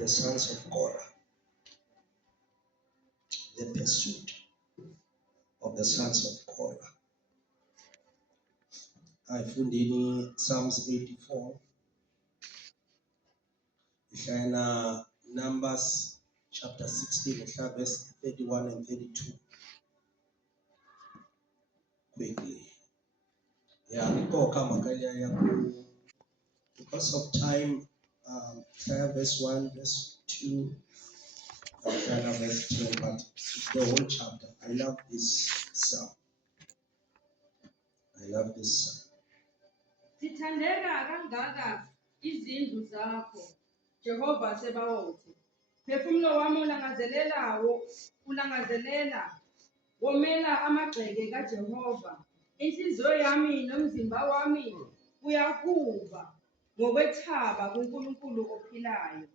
the sons of Korah. The pursuit of the sons of Korah. I found in Psalms 84. Numbers chapter 16, verse 31 and 32. Quickly. Because of time, verse 1, verse 2, verse 10, but the whole chapter. I love this psalm. Zithandeka kangaka izindlu zakho, Jehova Sebawothi. Phefumulo wami ulangazelela, womela amagceke kaJehova. Inhliziyo yami nomzimba wami uyakuba ngokwethaba kuNkulunkulu ophilayo.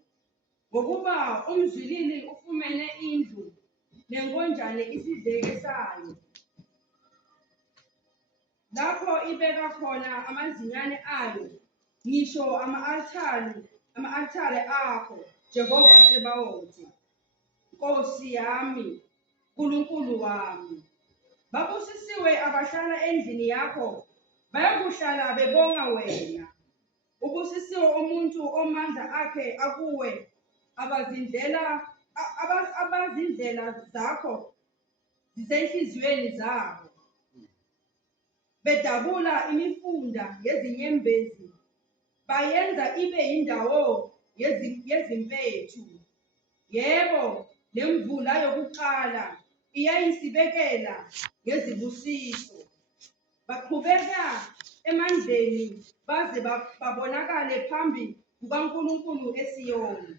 Ngokuba umzwilili ufumene indlu, nenkonjane isidleke sayo. Lapho ibeka khona amazinyane ayo, ngisho ama-althare akho, Jehova Sebawothi. Nkosi yami, Nkulunkulu wami. Babusisiwe abahlala endlini yakho, bayokuhlala bebonga wena. Ubusisiwe umuntu omandla akhe akuwe, abazindlela zakho zisenhliziyweni zabo. Bedabula imifunda yezinyembezi, bayenza ibe yindawo yezimpethu. Yebo, nemvula yokuqala iyayisibekela ngezibusiso. Baqhubeka emandleni baze babonakale phambi kukaNkulunkulu eSiyoni.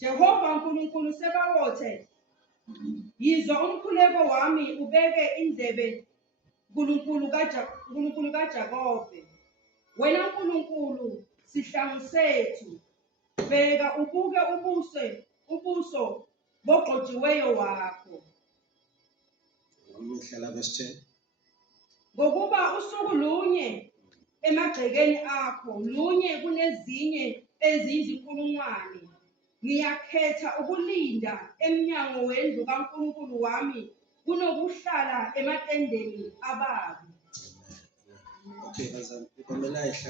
Jehova Nkulunkulu Sebawothe, yizwa umkhuleko wami, ubeke indlebe, Nkulunkulu kaJakobe. Wena Nkulunkulu, sihlangu sethu, bheka ubuke ubuso bogcotshiweyo wakho. Ngokuba usuku lunye emagcekeni akho, lunye kunezinye eziyizinkulungwane. Ngiyakhetha ukulinda emnyango wendlu kaNkulunkulu wami kunokuhlala ematendeni ababi. Okay,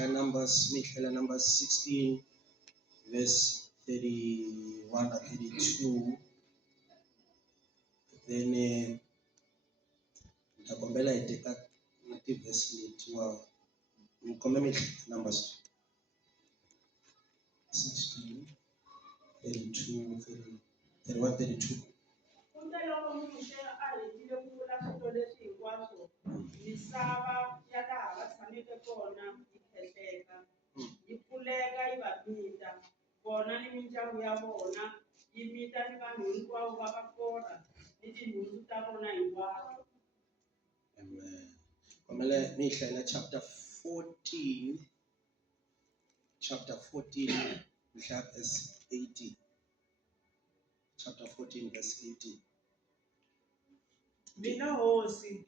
Numbers 16, verse 31 and 32. Then ndakombela iteka native verse letwa Numbers 16, 32, 31, 32. Misava ya laha va tshameke kona yi khehleka, yi pfuleka yi va mita, vona ni mindyangu ya vona yi mita ni vanhu hinkwavo va ka kona ni tinhundzu ta vona hinkwato. Amen. Kumele mihlela chapter 14, verse 18. Chapter 14, verse 18. Mina hosi,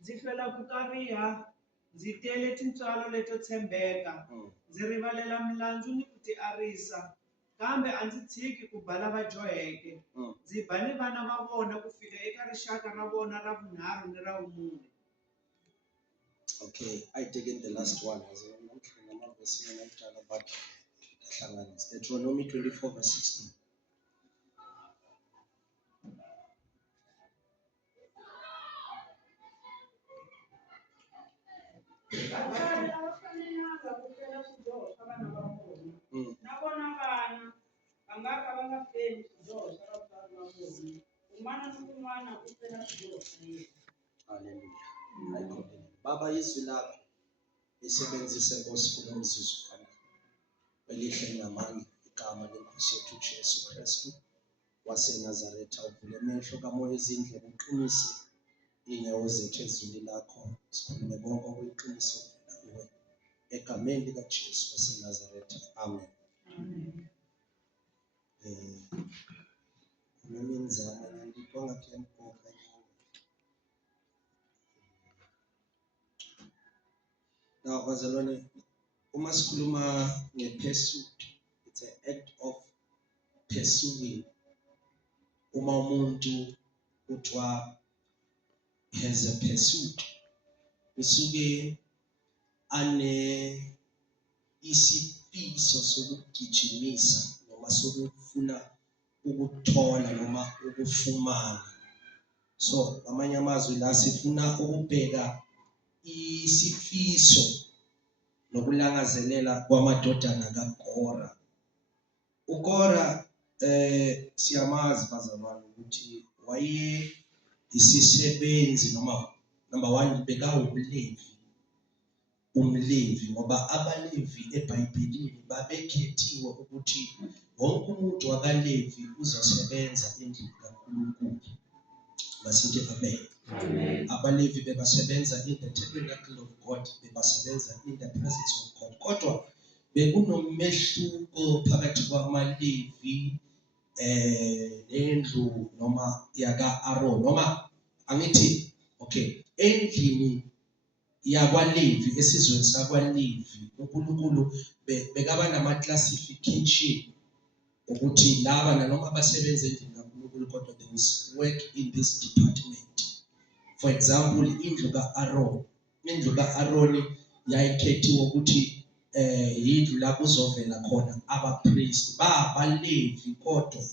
ndzi hlwela ku kariha, ndzi tele tintswalo leto tshembeka, ndzi rivalela milandzu ni ku tiarisa, kambe a ndzi tshiki ku ba lava dyoheke, ndzi ba ni vana va vona ku fika eka rixaka ra vona ra vunharhu ni ra vumune. Okay, I take in the last one. Deuteronomy 24, verse 16. Hallelujah. Baba izwi lakho lisebenzise Nkosi kulo mzuzwana. Elihle namandla igama lenkosi yethu Jesu Kristu waseNazaretha. Uvule amehlo kamoya ezindlebe, uqinise inyawo zethu ezwini lakho. Sikhulume bonke okuyiqiniso kuwe egameni likaJesu waseNazaretha. Amen. Nomenzana ngikho ngiyamkhokha. Now, bazalwane, uma sikhuluma nge-pursuit, it's an act of pursuing. Uma umuntu kuthiwa has a pursuit, usuke isifiso sokugijimisa noma sokufuna ukuthola noma ukufumana. So amanye amazwi la sifuna ukubheka isifiso nokulangazelela kwamadodana kaKora. uKora siyamazi bazalwane ukuthi waye isisebenzi noma number 1 umlevi ngoba abalevi eBhayibhelini babekhethiwe ukuthi wonke umuntu wakalevi uzosebenza endlini kaNkulunkulu. Masithi amen. Abalevi bebasebenza in the tabernacle of God, bebasebenza in the presence of God. Kodwa bekunomehluko phakathi kwamalevi nendlu noma yaka Aaron noma angithi endlini yakwalevi esizweni sakwalevi uNkulunkulu bekaba nama classification ukuthi laba noma basebenza endlini kaNkulunkulu kodwa there was work in this department. For example, indlu ka-Aaron yayikhethiwe ukuthi indlu la kuzovela khona abapriest abalevi kodwa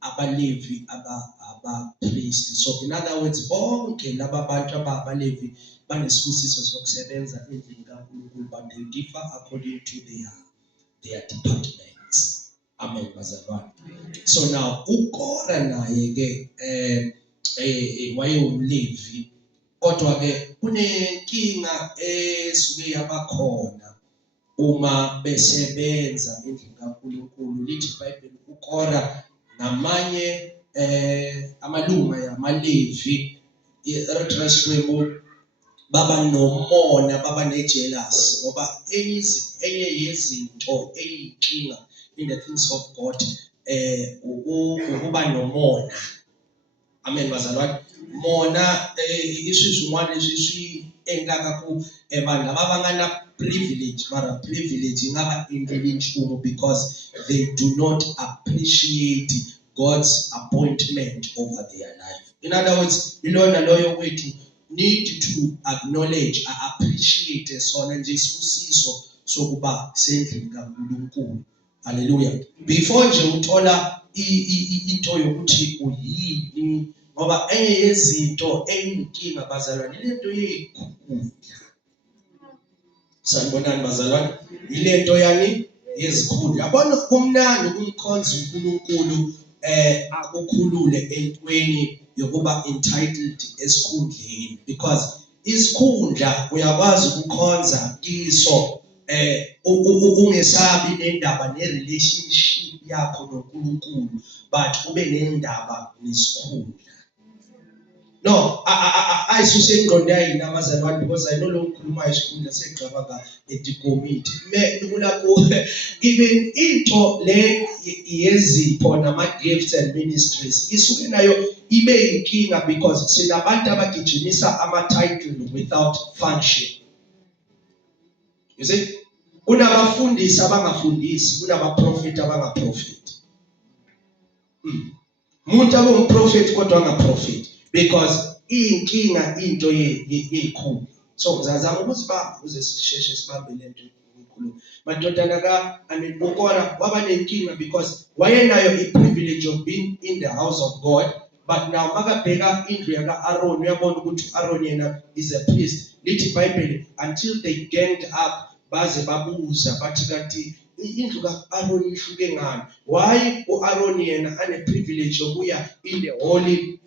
abalevi abapriest. So in other words, bonke laba bantu abalevi banesibusiso sokusebenza endlini kaNkulunkulu, but they differ according to their departments. Amen bazalwane. So now uKora naye ke wayewumlevi kodwa ke kunenkinga esuke yabakhona uma besebenza endlini kaNkulunkulu. Lithi iBhayibheli uKora namanye amalunga yamalevi eRetraswebo baba nomona, baba nejealous ngoba enye yezinto eyinkinga in the things of God ukuba nomona. Amen bazalwane. Mona isizungwane leswi engaka ku abantu abangana privilege, mara privilege ingaba intelligent because they do not appreciate God's appointment over their life. In other words, ilona loyo wethu need to acknowledge, appreciate sona nje isibusiso sokuba sendlini kaNkulunkulu. Hallelujah. Before nje uthola into yokuthi uyini ngoba enye yezinto eyinkinga bazalwane ilento yezikhundla. Sanibonani bazalwane, ilento yani yezikhundla. Yabona kumnandi ukumkhonza uNkulunkulu akukhulule entweni yokuba entitled esikhundleni, because isikhundla uyakwazi ukukhonza kiso ungesabi nendaba ne-relationship yakho noNkulunkulu, but ube nendaba nesikhundla. No, ayisuse ingqondo yayini abazalwane, because I know lo ngikhuluma isikhundla segcabanga eDikomiti. Even into le yezipho nama-gifts and ministries isuke nayo ibe inkinga because sinabantu abagijimisa ama-title without function. You see, kunabafundisi abangafundisi, kunabaprofeti abangaprofeti. Umuntu abomprofeti kodwa angaprofeti because inkinga into yekhulu. So ngizazama ukuthi uze sisheshe sibambe lento enkulu. Madodana uKora waba nenkinga because wayenayo i-privilege of being in the house of God, but now makabheka indlu yaka Aaron uyabona ukuthi Aaron yena is a priest. Lithi iBhayibheli until they ganged up baze babuza bathi kanti indlu ka-Aaron ihluke ngani? Why uAaron yena ane-privilege yokuya in the holy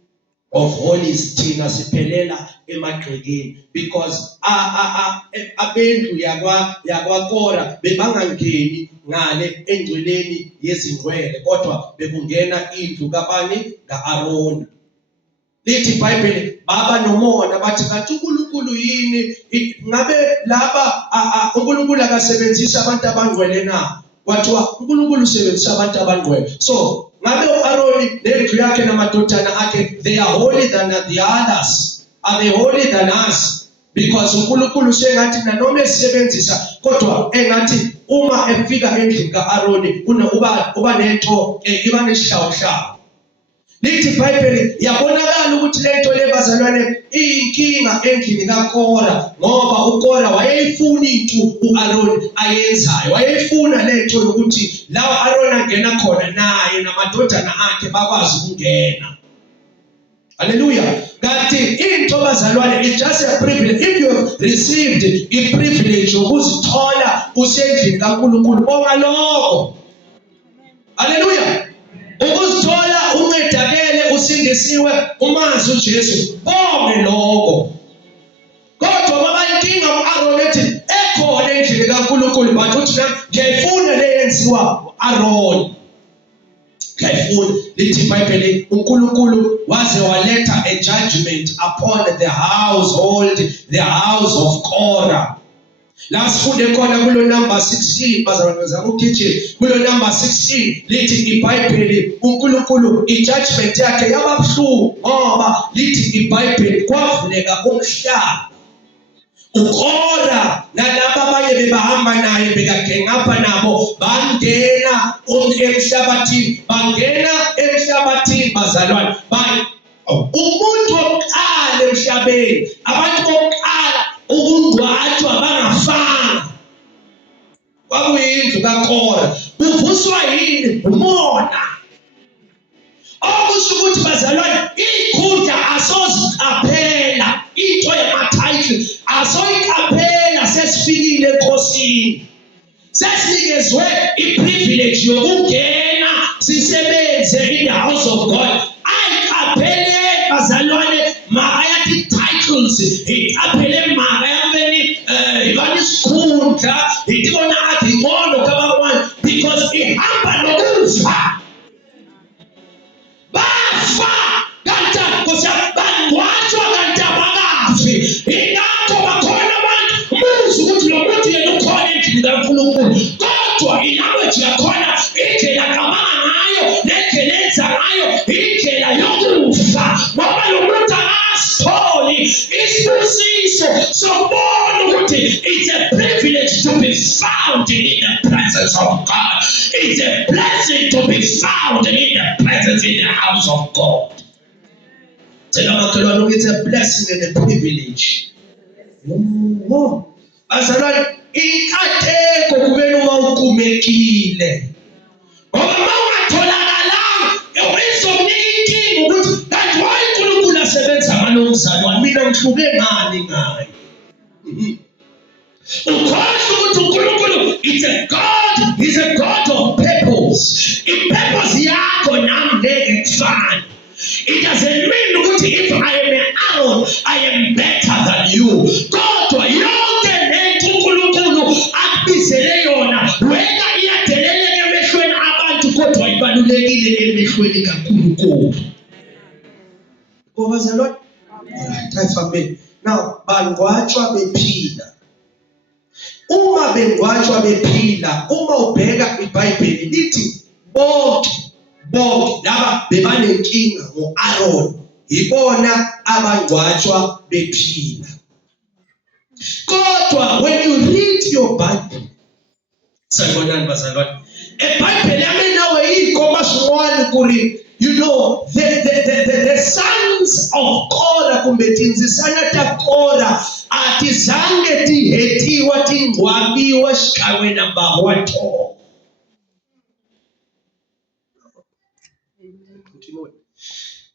of holies thina siphelela emagcekeni? Because abendlu yakwaKora bebangangeni ngale engcweleni yezingcwele kodwa bekungena indlu kabani? Ka-Aaron. Lithi iBhayibheli baba nomona bathi kanti uNkulunkulu yini? Ngabe laba uNkulunkulu akasebenzisa abantu abangcwele na? Kwathiwa uNkulunkulu usebenzisa abantu abangcwele. So ngabe uAaron nendlu yakhe namadodana akhe, they are holy than the others? Are they holy than us? Because uNkulunkulu sengathi nanoma esebenzisa kodwa engathi uma efika endlini ka-Aroni uba nento iba nesihlawuhlawu. Lithi iBhayibheli yabonakala ukuthi lento le bazalwane iyinkinga endlini kaKora, ngoba uKora wayeyifuna into u-Aroni ayenzayo. Wayeyifuna lento yokuthi la u-Aroni angena khona naye namadodana akhe bakwazi ukungena. Hallelujah. Kanti into bazalwane is just a privilege. If you have received a privilege ukuzithola usendlini kaNkulunkulu, bonga lokho. Hallelujah. Ukuzithola uncedakele usindisiwe umazi uJesu, bonge lokho. Kodwa baba inkinga u-Aroni ethi ekhona endlini kaNkulunkulu, but uthi ngiyayifuna le yenziwa u-Aroni. Ngiyayifuna. Lithi iBhayibheli uNkulunkulu waze waletha a judgment upon the household, the house of Korah. La sifunde khona kulo number 16 bazalwane ngizama ukugijima kulo number 16 lithi iBhayibheli uNkulunkulu ijudgment yakhe yababhlungu, ngoba lithi iBhayibheli kwavuleka umhlaba. uKora nalabo abanye bebahamba naye bekagengapha nabo bangena emhlabathini, bazalwane. Umuntu wokuqala emhlabeni, abantu bokuqala ukungcwatshwa bangafanga kwakuyindlu kaKora. Kuvuswa yini? Umona. Okusho ukuthi bazalwane ikhundla asoziqaphela, into yama-title asoyiqaphela. Sesifikile enkosini, sesinikezwe i-privilege yokungena sisebenze in the house of God. Ayiqaphele bazalwane makayathi titles, iqaphele makayabeni isikhundla, itibona athi ingqondo kabakwane, because ihamba nokufa. Bafa kanti bangcwatshwa kanti abakafi. Ingakho bakhona abantu umuzi ukuthi lo muntu yena ukhona endlini kaNkulunkulu, kodwa ilanguage yakhona, indlela acabanga ngayo nendlela enza ngayo indlela yokufa, ngoba lo muntu akasitholi isibusiso sokubona ukuthi it's a privilege to be found in the presence of God. It's a blessing to be found in the presence in the house of God. It's a blessing and a privilege. Bazalwane inkatheko kubeni uma ukumekile, ngoba uma ungatholakalanga izomnika inkinga ukuthi kanti why uNkulunkulu asebenza ngalo mzalwane, mina ngihluke ngani ngaye. Ukhohlwa ukuthi uNkulunkulu is a God, he's a God of purpose. I-purpose yakho nami ngeke kufane. It doesn't mean ukuthi if I am an Aaron, I am better than you. Kodwa yonke lento uNkulunkulu akubizele yona, wena iyadeleleka emehlweni abantu, kodwa ibalulekile emehlweni kaNkulunkulu. Bazalwane, alright, now bangcwatshwa bephila. Uma bengcwatshwa bephila, uma ubheka iBhayibheli lithi bonke laba bebanenkinga ngo-Aroni, yibona abangcwatshwa bephila. Kodwa when you read your Bible, sanibonani bazalwane, iBhayibheli yami nawe yikoma swin'wana kuri, you know, the sons of Korah kumbe tindzisana ta Korah atizange tihetiwa tingcwabiwa xikan'we na Bahwato.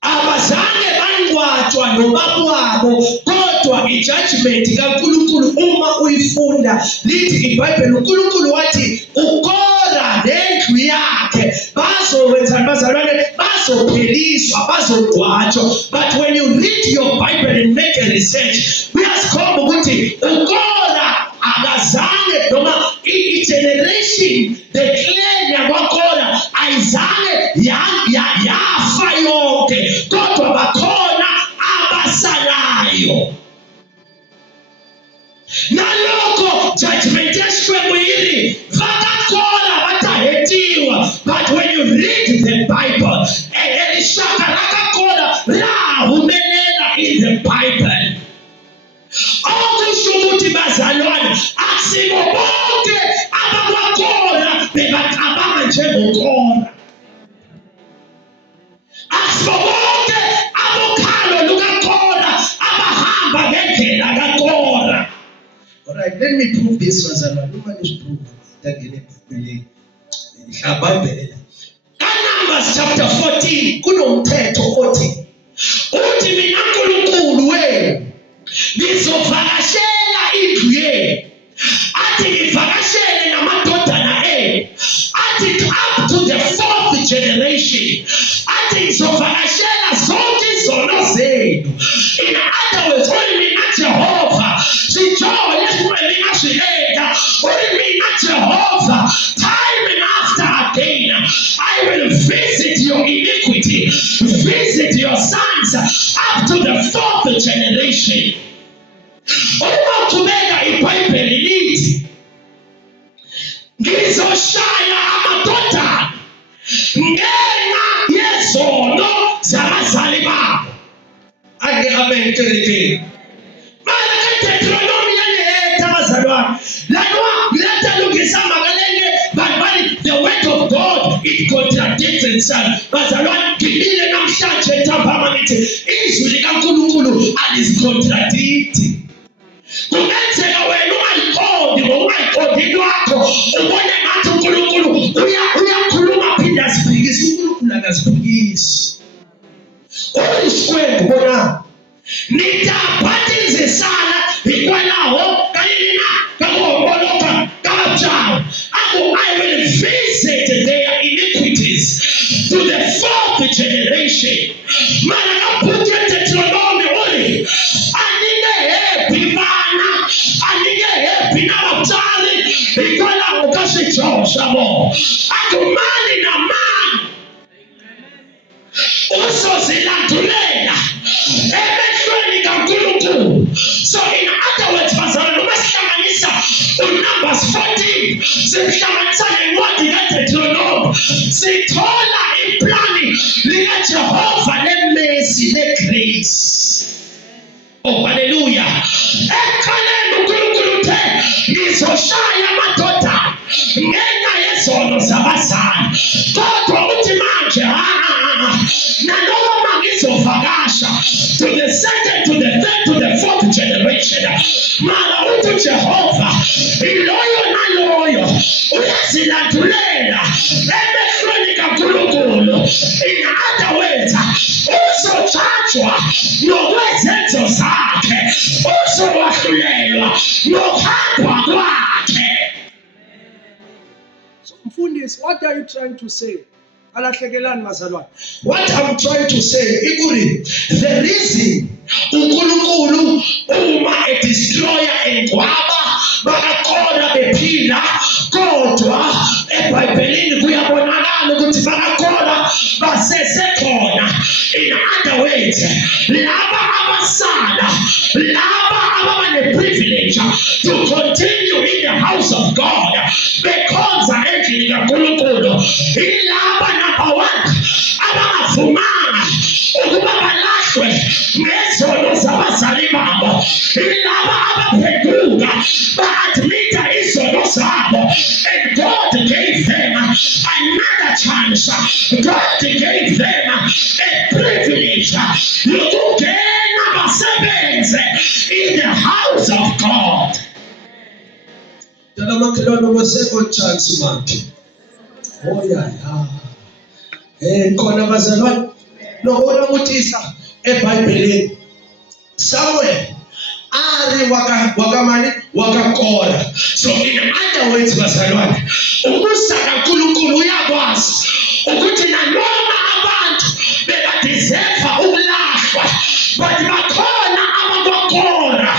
Abazange bangcwatshwa nobaba wabo, kodwa i-judgment kaNkulunkulu uma uyifunda lithi iBhayibheli uNkulunkulu wathi uKora nendlu yakhe bazowenzani bazalwane, bazopheliswa, bazogcwatshwa. But when you read your Bible and make a research, kuyasikhomba ukuthi uKora akazange noma i-generation, the clan yakwaKora ayizange yafa yonke, kodwa bakhona abasalayo. Nalokho judgment yesihlwembu yini vakaKora batahetiwa. But when you read the Bible, elishaka lakaKora lahumelela in the Bible. Okusho ukuthi bazalwane, asibo bonke abakwa let me prove this bazalwane. Uma nisiprove ngene eBhayibhelini. Ngihlabambele. Numbers chapter 14 kunomthetho othi uthi mina uNkulunkulu wenu ngizovakashela indlu yenu. Athi ngivakashele namadodana enu. Athi up to the 4th generation. Athi ngizovakashela zonke izono zenu. In other words, uli mina Jehova sijole mina siyenza. Uli mina Jehova time and after again I will visit your iniquity, visit your sons up to the 4th generation. Uma kubeka iBhayibheli lithi ngizoshaya amadodana ngenxa yezono zabazali babo. Ake amen kelekeni. Mara kaDeuteronomy yaleta abazalwane. Lanwa leta lungisa makalenge bali the word of God it contradicts itself. Bazalwane ngibile namhlanje ntambama ngithi izwi likaNkulunkulu alizicontradicti. Kungenzeka wena ungayiqondi lwakho ubone ngathi uNkulunkulu uyakhuluma phinda asiphikise. uNkulunkulu akaziphikisi. Uyisikwembu bona nitaphathi zisala ikwalaho kanina kakuhomboloka kabajayo. I will visit their iniquities to the 4th generation. Mana kaputwe Deuteronomy uli aninge bana aninge nabatali ikwalaho kasijosha mo akumani na mani uzozilandulela emehlweni kaNkulunkulu. So in other words bazalwane uma sihlanganisa uNumbers 14 sihlanganisa nencwadi kaDeuteronomy sithola iplani likaJehova lemercy legrace. Oh hallelujah. Ekhaleni uNkulunkulu uthe ngizoshaya amadodana ngenxa yezono zabazali. Kodwa uthi manje nanoma ngizovakasha to the 2nd, to the 3rd, to the 4th generation. Mara uthi Jehova iloyo naloyo uyazilandulela emehlweni kaNkulunkulu. In other words, uzojajwa ngokwezenzo zakhe, uzowahlulelwa ngokuhamba kwakhe. So mfundisi, what are you trying to say? Alahlekelani bazalwane. What I'm trying to say ikuthi the reason uNkulunkulu uma destroyer engwaba bakaqola bephila kodwa eBhayibhelini kuyabonakala ukuthi bakaqola basesekhona. In other words, laba abasala laba abane privilege to continue in the house of God because endlini kaNkulunkulu ilaba number 1 abangavumanga ukuba balahlwe ngezono zabazali babo. Ilaba abaphenduka ba-admita izono zabo and God gave them another chance. God gave them a privilege yokungena basebenze in the house of God. Tana makhelwane wesekho chance manje. Oh yeah. Khona bazalwane nokona kuthisa eBhayibhelini somewhere ari wakamani wakakora. So in other words bazalwane umusa kaNkulunkulu uyakwazi ukuthi nanoma abantu bebadeserve ukulahlwa but bakhona abakora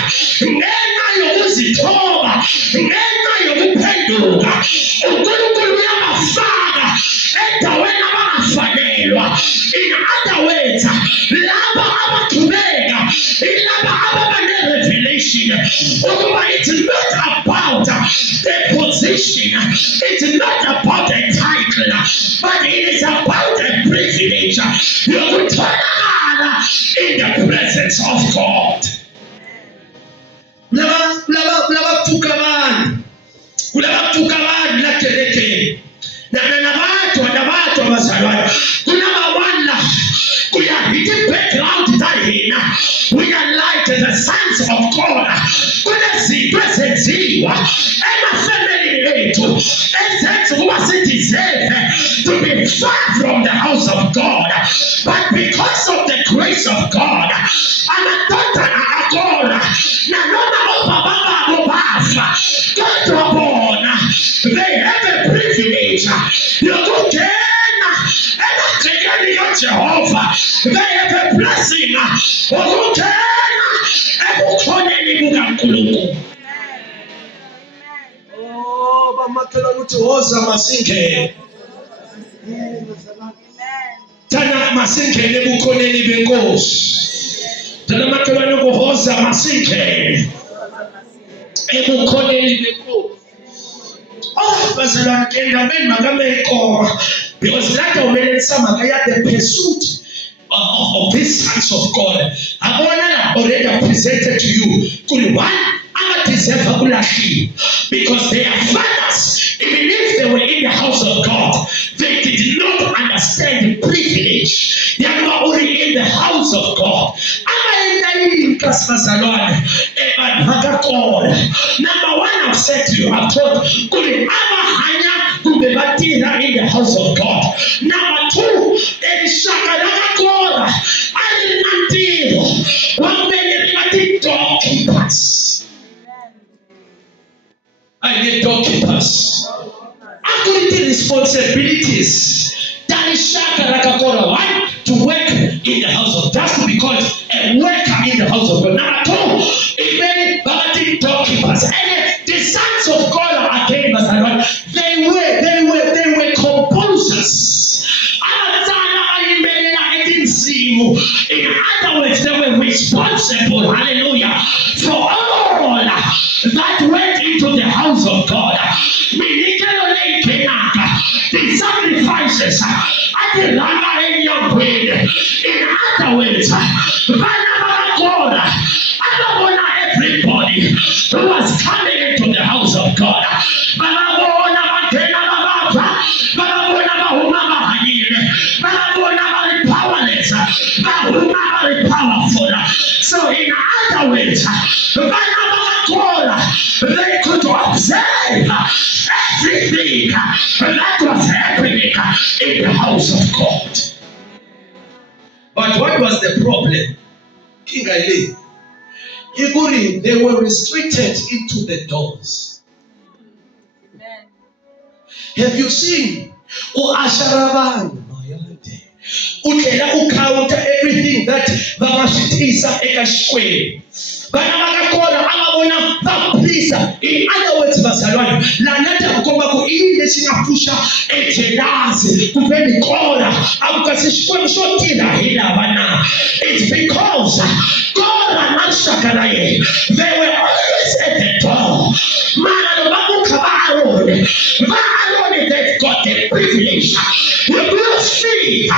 ngenxa yokuzithoba ngenxa yokuphenduka. uNkulunkulu uyabafaka endaweni abangafanelwa. In other words, laba abaqhubeka ilaba ababane revelation ukuba it's not about the position, it's not about the title, but it is about the privilege yokutholakala in the presence of God. Laba pukabani la keleke nabantu abazalwane kunabawala kuyahiti background tahina we are like the sons of God kunezinto ezenziwa kudliwa emafamily ethu ezenza ukuba sideserve to be far from the house of God, but because of the grace of God, amadodana akona nanoma obaba babo bafa kodwa bona they have a privilege yokungena emagcekeni kaJehova. They have a blessing ukungena ebukhoneni bukaNkulunkulu. Oh, bamakhelwane uthi woza masingene. Thana masingene ebukhoneni benkosi. Thana makhelwane ukuhoza masingene ebukhoneni benkosi. Oh, bazalwane ke ndabeni makameyikoma because like umele samaka ya the pursuit of these sons of God. Abona already presented to you. Kuli one deserve because their fathers, even if they were in the house of God, they did not understand the privilege. They were already in the house of God. Number one, I've said to you, I've told you, in the house of God. Number two, doorkeepers. I need doorkeepers. According to responsibilities, that is one, to work in the house of, just to be called a worker in the house of God. Number two, many doorkeepers. And the sons of God again, they were composers. In other words, they were responsible, hallelujah, for all that went into the house of God. The sacrifices, in other words, God, everybody who was coming into the house of God. Powerful. So in other words, they could observe everything that was happening in the house of God. But what was the problem? King Ali, they were restricted into the doors. Amen. Have you seen Asharaban? Ucounter everything that Bamashitisa Ekashwe. In other words, Lanata Komaku Pusha it's because God and Mashakaraye, they were always at the door. They've got the privilege. You will see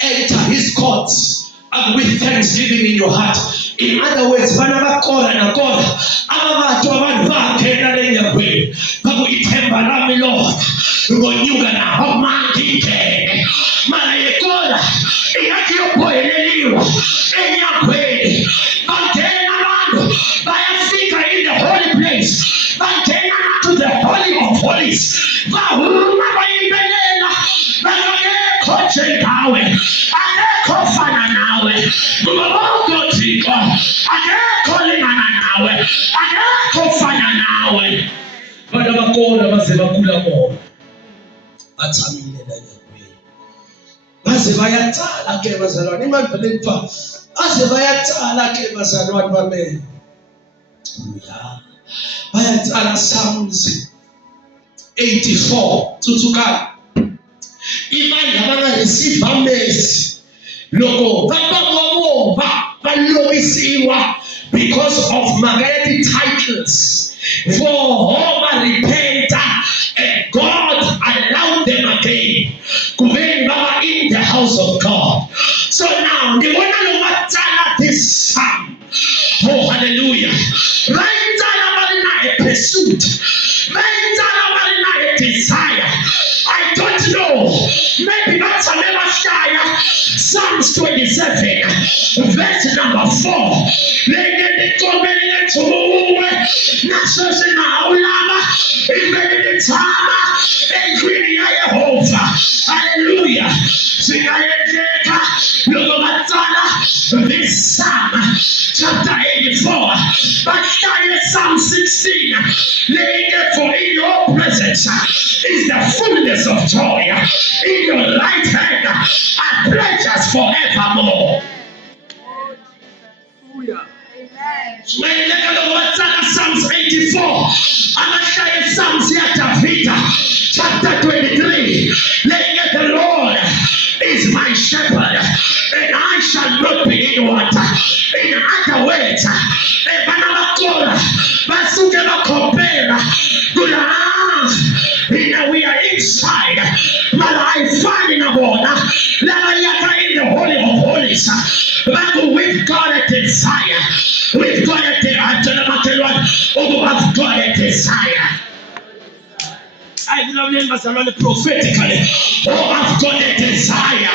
enter his courts with thanksgiving in your heart. In other words, in the holy place, to the holy of holies. Psalms 84 tutuka imani yabana receive mercy loko balobisiwa because of magnetic titles for home repenter, and God allowed them again. this psalm. Oh, hallelujah. A pursuit. A desire. I don't know. Maybe that's a never shire. Psalms 27, verse number 4. Hallelujah. This Psalm chapter 84, but Psalm 16, for in your presence is the fullness of joy, in your right hand are pleasures forevermore. Psalms 84, Psalms chapter 23, the Lord is my shepherd, and I shall not be in want. In other words, we are inside, but I find in a border, in the Holy of Holies, but we've got a desire, we've got a desire. I remember somebody prophetically. Oh, I've got a desire.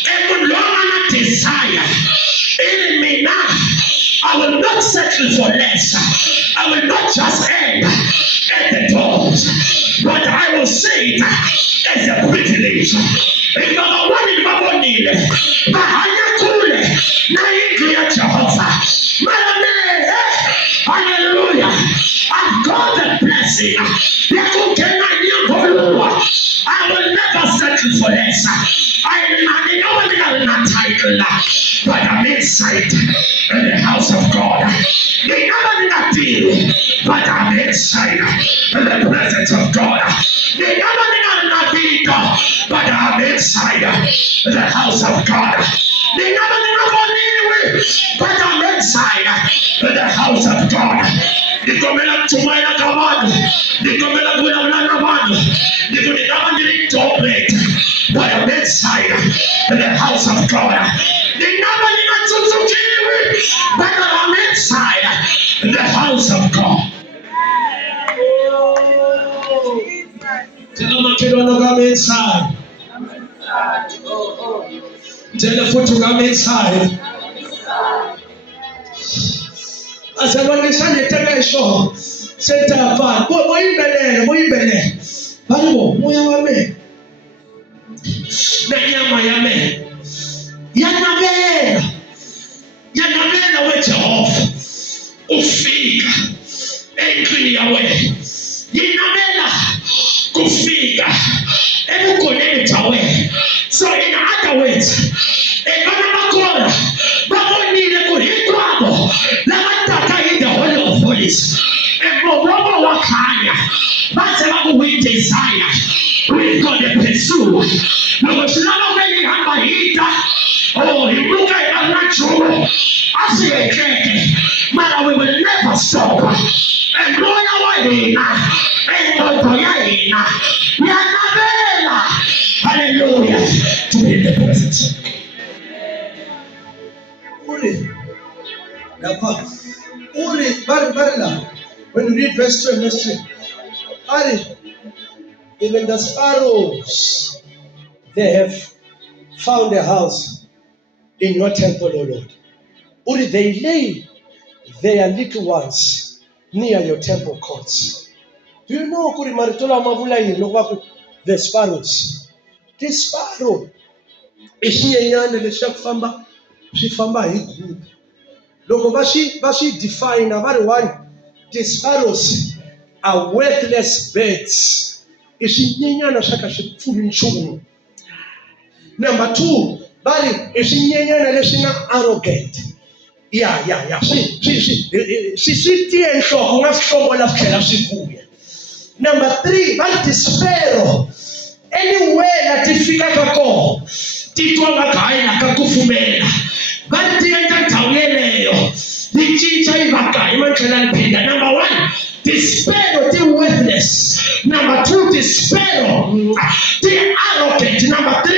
A desire. In me now, I will not settle for less. I will not just end at the doors, but I will say it as a privilege. In the one in Babonile, Mahayakule, Naiklia Jehovah, hallelujah. I've got the blessing. I will never settle for less. I'm not title, but I'm inside in the house of God. They never did a deal, but I'm inside in the presence of God. They never did a deal, but I'm inside in the house of God. They never did a but I'm inside in the house of God. They come in to my God. They come in to my God. They come in to operate, but I'm inside in the house of God. They never did to give, but I'm inside in the house of God. Tell them to come inside. Tell the foot to come inside. As I want to say, I show center apart. Boy, Bible, Moyame. Mayame. Yanamena went off. Ufika. Angry away. Yanamena. Kufika. Every connect away. So in other words, we desire, we've got to pursue. Because none of them have a heater. Oh, you look at the natural. I see a cake. Man, we will never stop. And go away. And go away. Hallelujah. To be in the presence of God. When you read verse 2 and verse 3, even the sparrows, they have found a house in your temple, O Lord. Only they lay their little ones near your temple courts. Do you know the sparrows? The sparrow is group. Loko bashi define about one. The sparrows are worthless birds. Number 2, bali ishinyenyana leshina arrogant. Yeah. She enhloko ngasihlobo laphela sibuye. Number 3, bali despair. Anywhere that ifika kako, titwa ngakaya kakufumela. Bali tienda taweleyo. Lichincha ibaka imantshela liphinda. Number 1, despair, the worthless. Number 2, despair, the arrogant. Number 3,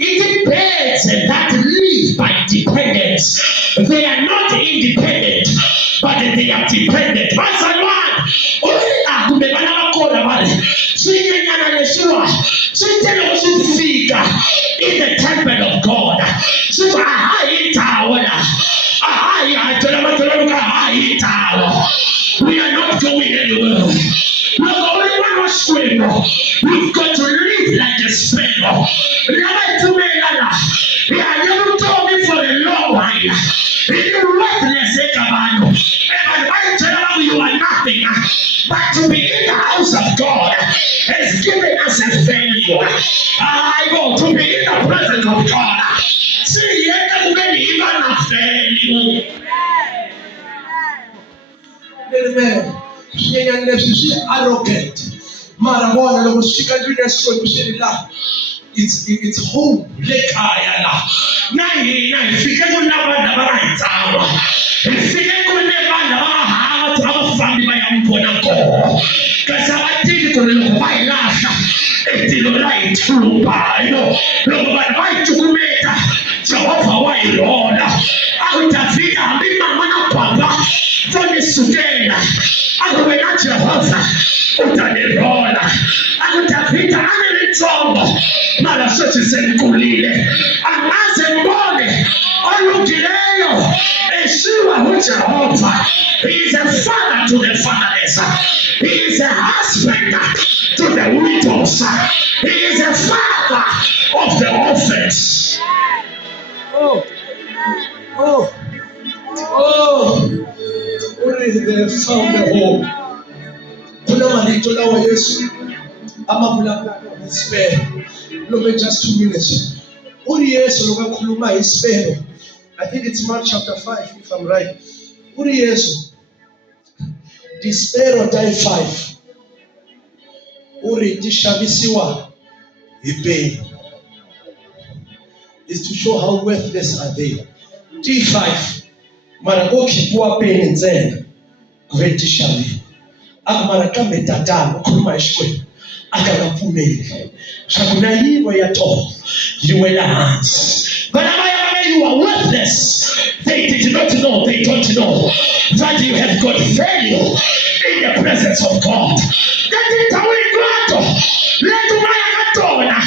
it birds that live by dependence. dependence. They are not independent, but they are dependent. In the temple of God. We are not going anywhere. We're going one stream. We've got to live like a sparrow. He had never told me for a long while. He didn't worthless and I tell you are nothing. But to be in the house of God has given us a value. I go to be in the presence of God. See, you have even a value. Amen. Arrogant. It's home. Mara sote senkulile angaze mbone olugileyo eshiwa uJehova. He is a father to the fatherless. He is a husband to the widows. He is a father of the orphans. They found the home. Kuna malitola wa Yesu ama kula spare. Look at just 2 minutes. Uri Yesu lokakhuluma ispare. I think it's Mark chapter 5 if I'm right. Uri Yesu the spare die 5. Uri tishabisiwa ipay. Is to show how worthless are they. T5 mara okipwa peni nzena great shabi. Akumara kambe tatano khuluma ishwe. Akakapumeli. Shakuna yibo yato. You were hands. But you are worthless. They did not know, they don't know that you have got value in the presence of God. That is how we go. Let my katona.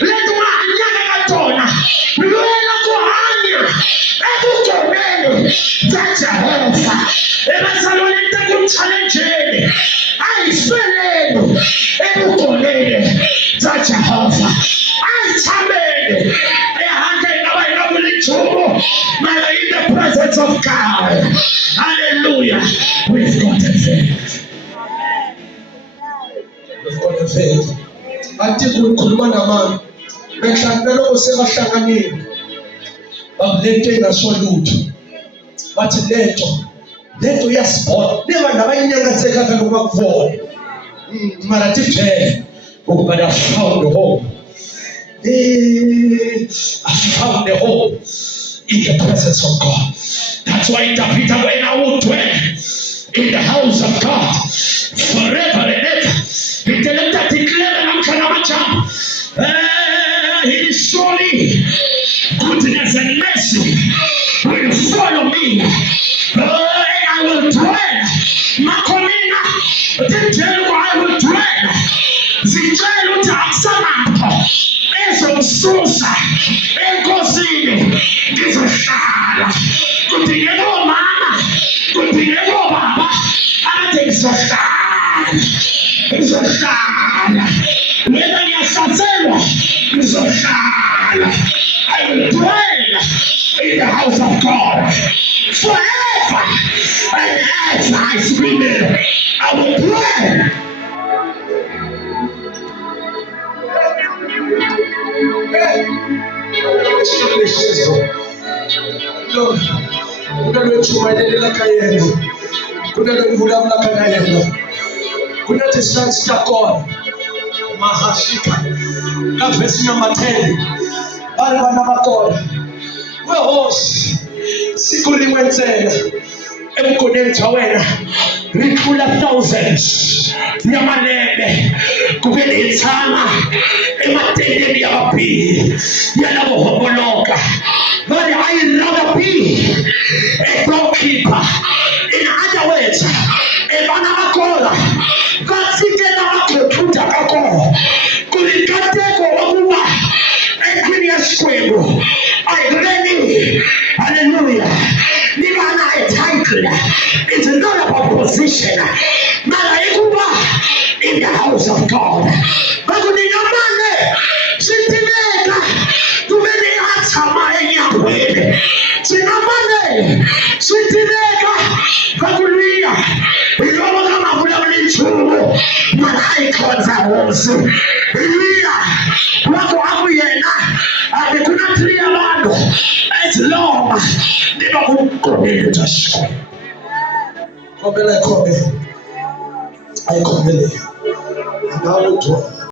Let my nyaka katona. Luela kohanya. Ebu komenu. That's a Jehovah. Eba salone taku challenge. I spell Ebu komenu. That's Jehovah. I challenge. In the presence of God. Hallelujah. We've got a faith. We've got a faith. Until we could man a man. Make sure no say Shangani. But later I salute. But later yes, but never never take a look for. Maratite. But I found the home. I found the home in the presence of God. That's why David, when I would dwell in the house of God forever and ever, he tells that he is surely goodness and mercy will follow me. And I will dwell. Makomina, I will dwell. Zijelo taksana. Susa, Encosini, this is Shada. Continue, Mama, continue, Baba. I think so sad. It's a sad. Whether you're Sasero, it's a sad. I will dwell in the house of God forever and ever. I scream it. I will dwell. Kuna chuma ile kayendo. Kuna ngula mla kayendo. Kuna distance takon. Mahashika. Na verse number 10. Bale bana bakona. We host. Sikuli wenzela. Emkoneni wena. Rikula thousands. Nyamanebe. kuve ni tshama ematendeni ya vabihi ya lavo homboloka. But I'd rather be a doorkeeper. In other words, evana makola vasikela makotuta kako kulikateko wakuva endlini ya Xikwembu. Ayikuleni, hallelujah. Nibana a title. It's not about position. Mara ikuva in the house of God. Bakuninamane sitineka tumeni atama enyapwele. Sinamane sitineka bakulia. Ilomo kama kula mlichumu mara za wosi. Ilia wako hapo yena akikuna tria bado as long niba kukomele tashiko. Komele. Ai komele. Ngawo